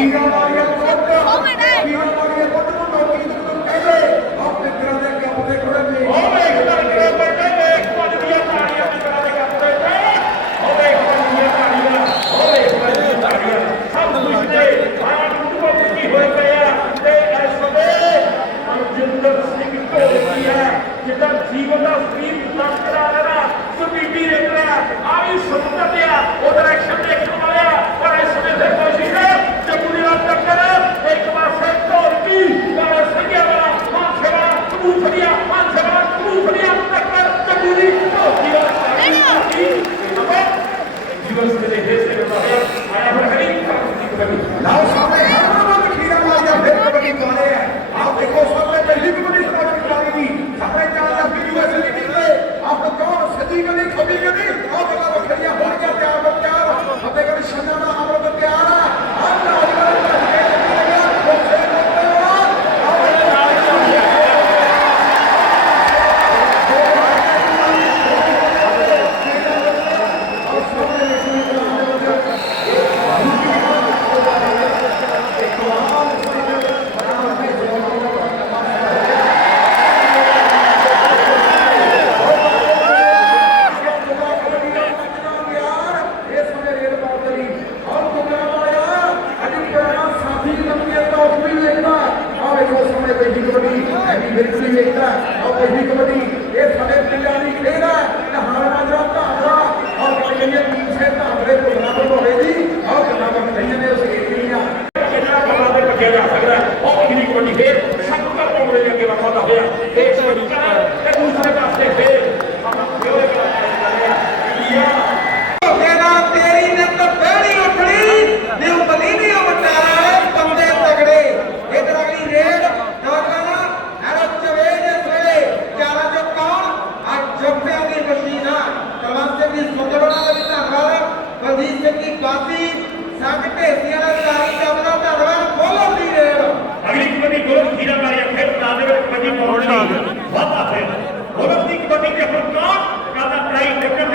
Thank you.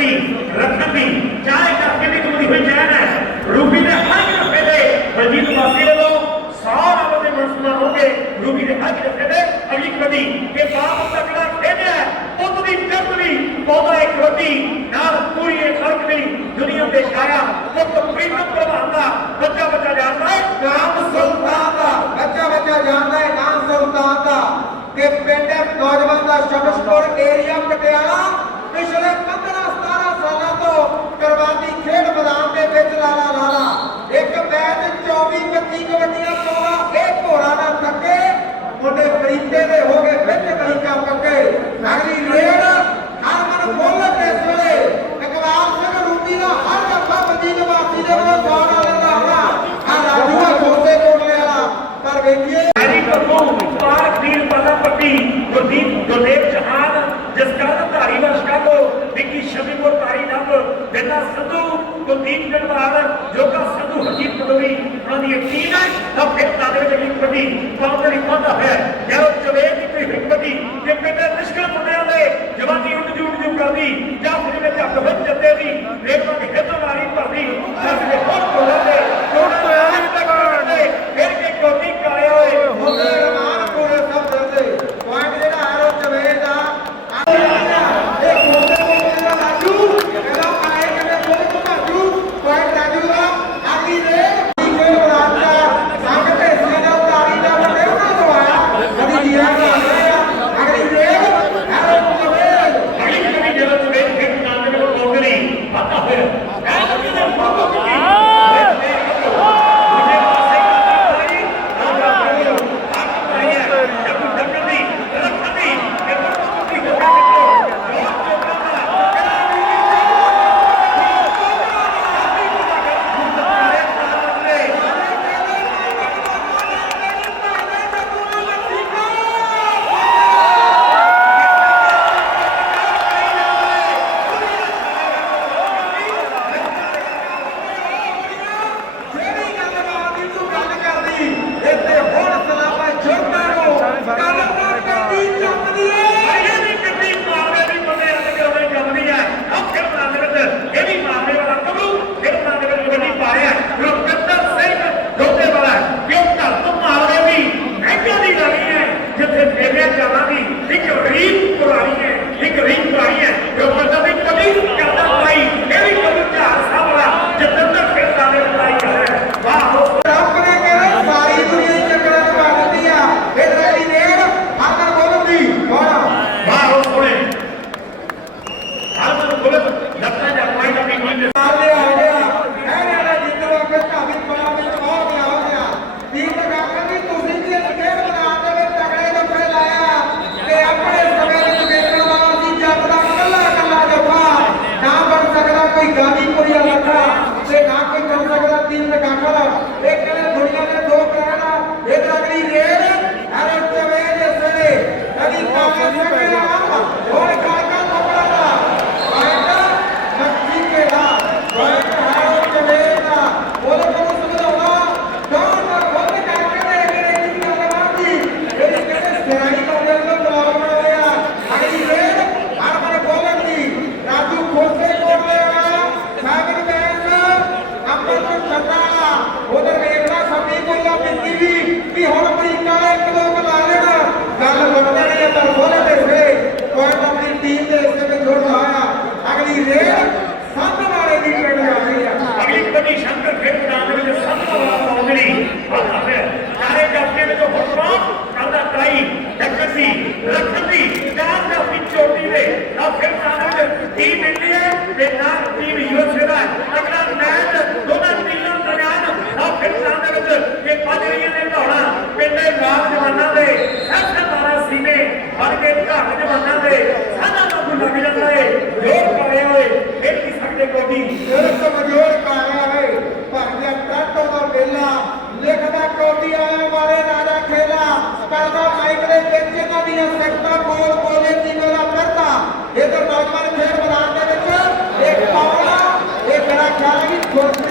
ਦੀ ਰੱਖਣ ਦੀ ਚਾਹੇ ਕਰਕੇ ਵੀ ਤੁਮਦੀ ਹੋਈ ਚੈਨ ਹੈ ਰੂਪੀ ਦੇ ਹਰ ਇੱਕ ਰੁਪਏ ਦੇ ਮਜੀਦ ਵਾਸੀ ਵੱਲੋਂ 100 ਰੁਪਏ ਦੇ ਮਨਸੂਬਾ ਹੋਗੇ ਰੂਪੀ ਦੇ ਹਰ ਇੱਕ ਰੁਪਏ ਦੇ ਅਗਲੀ ਕਦੀ ਇਹ ਬਾਪ ਦਾ ਜਿਹੜਾ ਖੇਡ ਹੈ ਉਸ ਦੀ ਜੱਤ ਵੀ ਪੌਦਾ ਇੱਕ ਵੱਡੀ ਨਾਲ ਪੂਰੀ ਇਹ ਖਲਕ ਦੀ ਦੁਨੀਆ ਤੇ ਛਾਇਆ ਉਹ ਤੋਂ ਪ੍ਰੀਤਮ ਪ੍ਰਭਾਵ ਦਾ ਬੱਚਾ ਬੱਚਾ ਜਾਣਦਾ ਹੈ ਨਾਮ ਸੁਲਤਾਨ ਦਾ ਬੱਚਾ ਬੱਚਾ ਜਾਣਦਾ ਹੈ ਨਾਮ ਸੁਲਤਾਨ ਦਾ ਕਿ ਪਿੰਡ ਨੌਜਵਾਨ ਦਾ Shabashpur area Patiala Porque ele errou. Team ਦੇ ਨਾਲ ਯੋਗਾ ਸਿੱਧੂ ਹਰਜੀਤ ਪਟੋਰੀ ਉਹਨਾਂ ਦੀ ਟੀਮ ਹੈ, ਤਾਂ ਫਿਰ ਤਾਲੇ ਵਿੱਚ ਇੱਕ ਵੱਡੀ ਕਾਮਯਾਬੀ ਪਾਉਂਦਾ ਹੈ। ਯਾਰ ਚਲੇ ਦੀ ਕੋਈ ਹਿੰਮਤੀ ਜੇ ਪਿੰਡੇ ਨਿਸ਼ਕਲ ਮੁੰਡਿਆਂ ਦੇ ਜਵਾਨੀ ਉੱਡ ਜੁੜ ਜੁ ਕਰਦੀ, ਜਾਂ ਫਿਰ ਵਿੱਚ ਹੱਥ ਵਿੱਚ ਜੱਦੇ ਦੀ, ਰੇਖਾ ਕਿ ਹਿੱਤ ਮਾਰੀ ਭਰਦੀ ਸੱਚ ਦੇ ਹੋਰ ਸੀ ਰੱਖਣ ਦੀ ਜਾਨ ਦਾ ਵੀ ਚੋਟੀ ਦੇ ਨਾ ਫਿਰ ਸਾਡਾ ਟੀਮ ਇੰਡੀਆ ਤੇ ਨਾ ਟੀਮ ਯੂਐਸਏ ਅਗਲਾ ਮੈਚ ਦੋਨਾਂ ਟੀਮਾਂ ਦਰਮਿਆਨ ਨਾ ਫਿਰ ਸਾਡਾ ਵਿੱਚ ਇਹ ਪੰਜ ਰਹੀਆਂ ਨੇ ਢਾਉਣਾ ਪਿੰਡੇ ਬਾਗ ਜਵਾਨਾਂ ਦੇ ਸਭ ਸਾਰਾ ਸੀਨੇ ਹਰ ਕੇ ਘਰ ਜਵਾਨਾਂ ਦੇ ਸਾਡਾ ਨੂੰ ਲੱਗ ਜਾਂਦਾ ਏ ਜੋਰ ਪਾਏ ਹੋਏ ਇਹ ਕੀ ਸਕਦੇ ਕੋਟੀ cara e coisa.